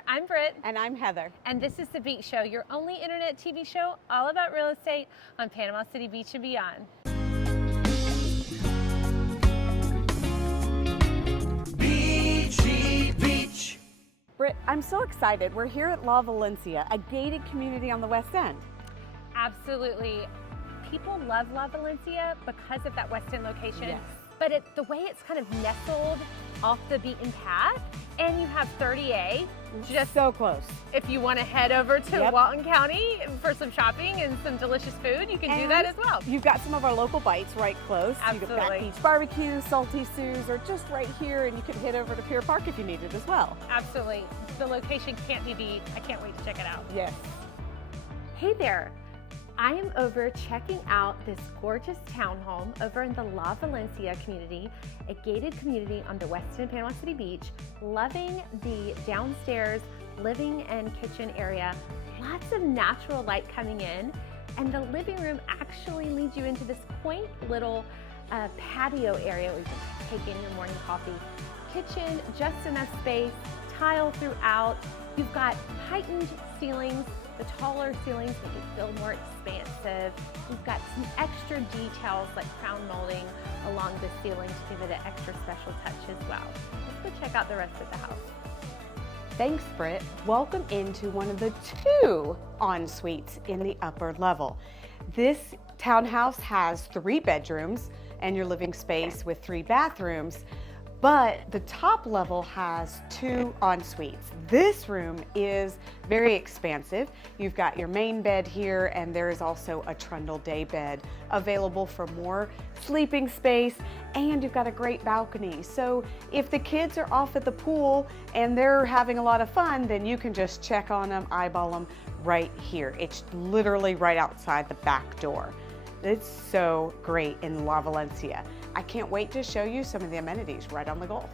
there, I'm Britt. And I'm Heather. And this is The Beach Show, your only internet TV show all about real estate on Panama City Beach and beyond. Beachy Beach. Britt, I'm so excited. We're here at La Valencia, a gated community on the West End. Absolutely. People love La Valencia because of that West End location. Yes. But the way it's kind of nestled off the beaten path, and you have 30A, just so close. if you want to head over to Yep. Walton County for some shopping and some delicious food, you can do that as well. You've got some of our local bites right close. You've got Absolutely. Beach Barbecue, Salty Sue's, or just right here, and you can head over to Pier Park if you need it as well. Absolutely. The location can't be beat. I can't wait to check it out. Yes. Hey there. I am over checking out this gorgeous townhome over in the La Valencia community, a gated community on the west end of Panama City Beach. Loving the downstairs living and kitchen area. Lots of natural light coming in, and the living room actually leads you into this quaint little patio area where you can take in your morning coffee. Kitchen, just enough space, tile throughout. You've got heightened ceilings. The taller ceilings make it feel more expansive. We've got some extra details like crown molding along the ceiling to give it an extra special touch as well. Let's go check out the rest of the house. Thanks, Britt. Welcome into one of the 2 en-suites in the upper level. This townhouse has 3 bedrooms and your living space with 3 bathrooms. But the top level has 2 en-suites. This room is very expansive. You've got your main bed here, and there is also a trundle day bed available for more sleeping space, and you've got a great balcony. So if the kids are off at the pool and they're having a lot of fun, then you can just check on them, eyeball them right here. It's literally right outside the back door. It's so great in La Valencia. I can't wait to show you some of the amenities right on the Gulf.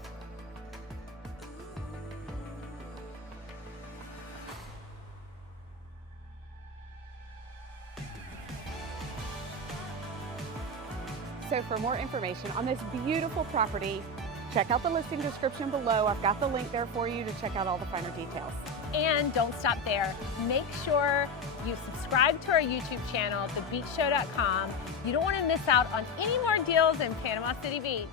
So for more information on this beautiful property, check out the listing description below. I've got the link there for you to check out all the finer details. And don't stop there. Make sure you subscribe to our YouTube channel, thebeachshow.com. You don't want to miss out on any more deals in Panama City Beach.